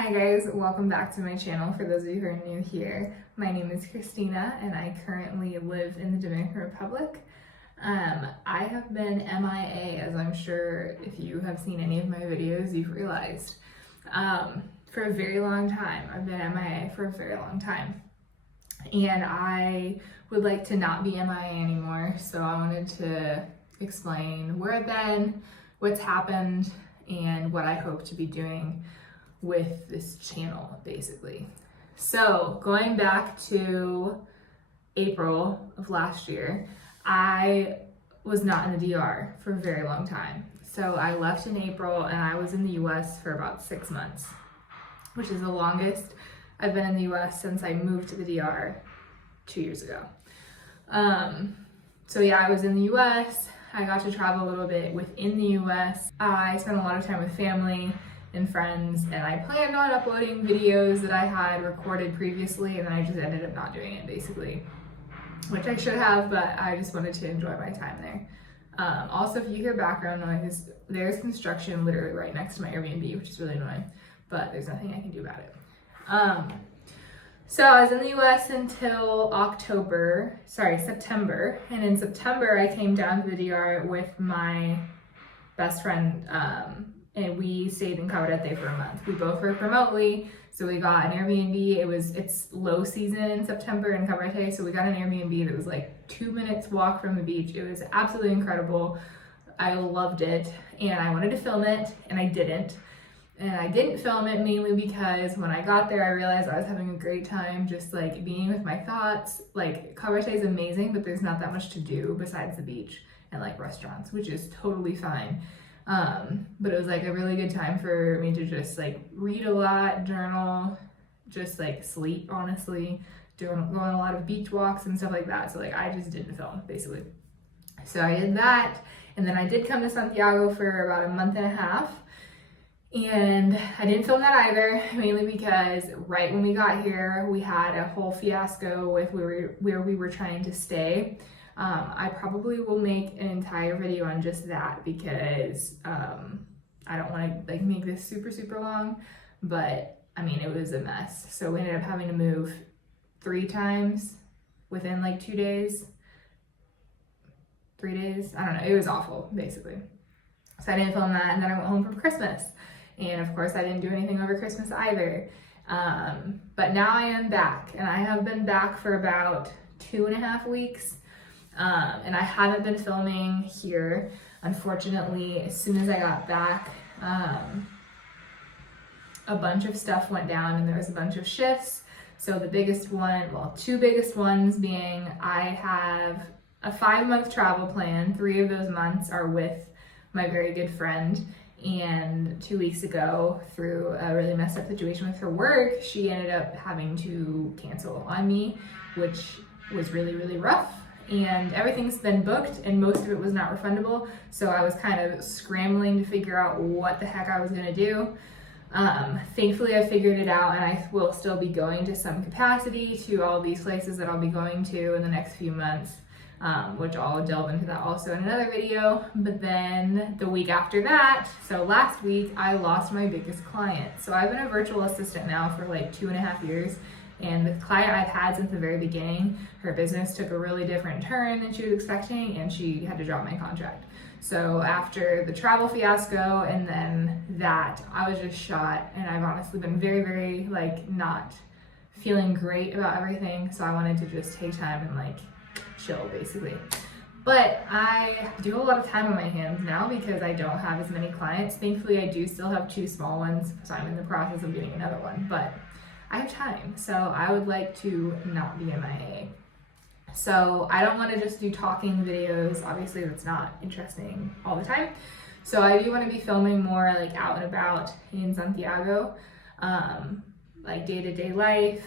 Hi guys, welcome back to my channel. For those of you who are new here, my name is Christina and I currently live in the Dominican Republic. I have been MIA, as I'm sure if you have seen any of my videos, you've realized, for a very long time. I've been MIA for a very long time. And I would like to not be MIA anymore, so I wanted to explain where I've been, what's happened, and what I hope to be doing with this channel, basically. So going back to April of last year, I was not in the DR for a very long time. So I left in April and I was in the US for about 6 months, which is the longest I've been in the US since I moved to the DR 2 years ago. So yeah, I was in the US. I got to travel a little bit within the US. I spent a lot of time with family and friends, and I planned on uploading videos that I had recorded previously, and then I just ended up not doing it, basically, which I should have, but I just wanted to enjoy my time there. Also, if you hear background noise, there's construction literally right next to my Airbnb, which is really annoying, but there's nothing I can do about it. So I was in the US until September, and in September I came down to the DR with my best friend, and we stayed in Cabarete for a month. We both worked remotely, so we got an Airbnb. It's low season in September in Cabarete, so we got an Airbnb that was like 2 minutes walk from the beach. It was absolutely incredible. I loved it, and I wanted to film it, and I didn't. And I didn't film it mainly because when I got there, I realized I was having a great time just like being with my thoughts. Like, Cabarete is amazing, but there's not that much to do besides the beach and like restaurants, which is totally fine. But it was like a really good time for me to just like read a lot, journal, just like sleep, honestly, go on a lot of beach walks and stuff like that. So like I just didn't film, basically. So I did that, and then I did come to Santiago for about a month and a half, and I didn't film that either, mainly because right when we got here, we had a whole fiasco with where we were trying to stay. I probably will make an entire video on just that because I don't want to like make this super long, but I mean, it was a mess. So we ended up having to move 3 times within like 2 days, 3 days. I don't know. It was awful, basically. So I didn't film that, and then I went home for Christmas. And of course I didn't do anything over Christmas either. But now I am back, and I have been back for about 2.5 weeks. And I haven't been filming here. Unfortunately, as soon as I got back, a bunch of stuff went down and there was a bunch of shifts. So the biggest one, well, 2 biggest ones being, I have a 5-month travel plan. 3 of those months are with my very good friend. And 2 weeks ago, through a really messed up situation with her work, she ended up having to cancel on me, which was really, really rough. And everything's been booked, and most of it was not refundable. So I was kind of scrambling to figure out what the heck I was gonna do. Thankfully I figured it out, and I will still be going to some capacity to all these places that I'll be going to in the next few months, which I'll delve into that also in another video. But then the week after that, so last week, I lost my biggest client. So I've been a virtual assistant now for like 2.5 years. And the client I've had since the very beginning, her business took a really different turn than she was expecting, and she had to drop my contract. So after the travel fiasco and then that, I was just shot, and I've honestly been very, very like not feeling great about everything. So I wanted to just take time and like chill, basically. But I do have a lot of time on my hands now because I don't have as many clients. Thankfully, I do still have 2 small ones, so I'm in the process of getting another one, but I have time, so I would like to not be MIA. So I don't want to just do talking videos. Obviously, that's not interesting all the time. So I do want to be filming more like out and about in Santiago, like day-to-day life,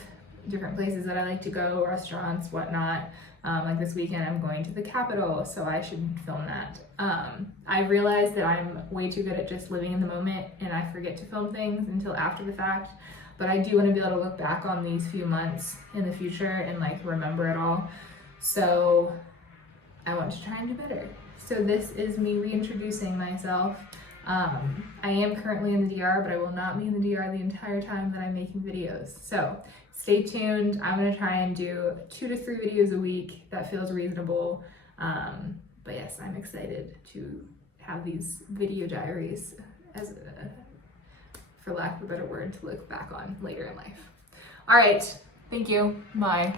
different places that I like to go, restaurants, whatnot. Like this weekend, I'm going to the capital, so I should film that. I realized that I'm way too good at just living in the moment, and I forget to film things until after the fact. But I do want to be able to look back on these few months in the future and like remember it all. So I want to try and do better. So this is me reintroducing myself. I am currently in the DR, but I will not be in the DR the entire time that I'm making videos. So stay tuned. I'm gonna try and do 2 to 3 videos a week. That feels reasonable. But yes, I'm excited to have these video diaries as for lack of a better word, to look back on later in life. All right, thank you, bye.